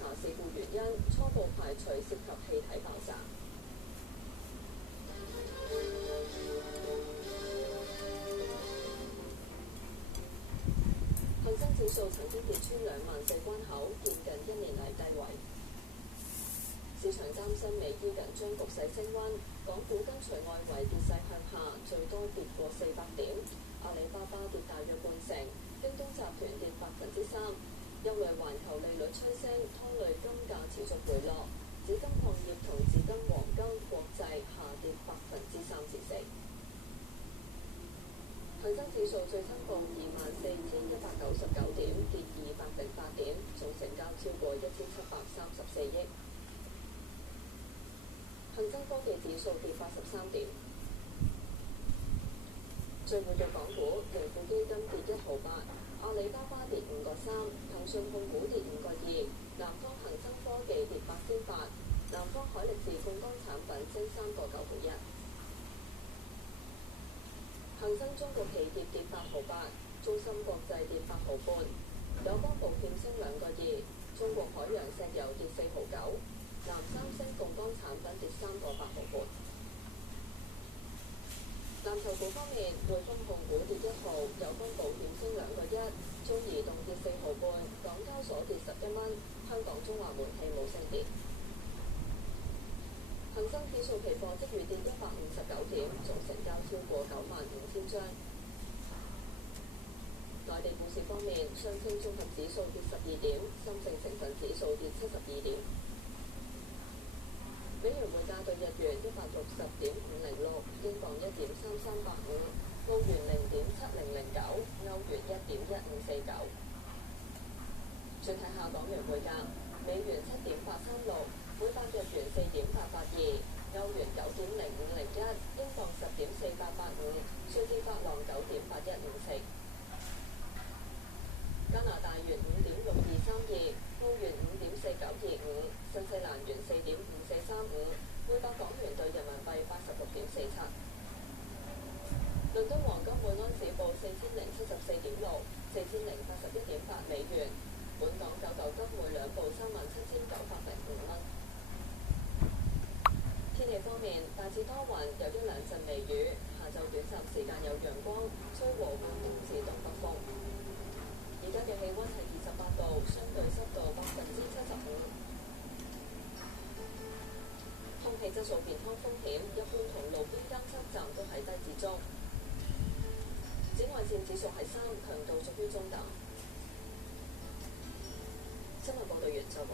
查事故原因，初步排除涉及氣體爆炸。恒生指數曾經跌穿24000關口，見近1年嚟低位。市場擔心美伊緊張局勢升溫，港股跟隨外圍跌勢向下，最多跌過400點。阿里巴巴跌大約半成，京東集團跌3%。憂慮環球利率趨升，拖累金價持續回落。紫金礦業同紫金黃金國際下跌3%至4%。恒生指數最新報24,199點，跌208點，總成交超過1734億。恒生科技指數跌83點。最活躍港股，盈富基金跌1毫8，阿里巴巴跌5個3，騰訊控股跌5個2，南方恒生科技跌8仙8，南方海力士槓桿產品升3個9毫1。恒生中國企業跌8毫8，中芯國際跌8毫半，友邦保險升2個2，中國海洋石油跌4毫9，南三星槓桿產品跌3個8毫半。藍籌股方面，匯豐控股跌1毫，友邦保險升2個1，中移動跌4毫半，港交所跌11蚊，香港中華煤氣冇升跌。恒生指數期貨即月跌159點，總成交超過95000張。內地股市方面，上證綜合指數跌12點，深證成分指數跌72點。美元匯價對日元160.506，英鎊1.3385，澳元0.7009，歐元1.1549。轉睇下港元匯價，美元7.836，每百日元4.882，歐元9.0501，英鎊10.4885，瑞士法郎9.8154。加拿大元5.6232，澳元5.4925，新西蘭元4.5435，每百港元對人民幣86.47。倫敦黃金每安士報4074.6，4081.8美元。本港99金每兩報37,905蚊。天氣方面，大致多雲，有1兩陣微雨，下晝短暫時間有陽光，吹和緩東至東北風。而家嘅氣溫係28度，相對濕度75%。空氣質素健康風險一般同路邊監測站都係低至中。紫外線指數係3，強度屬於中等。新聞報道完，再會。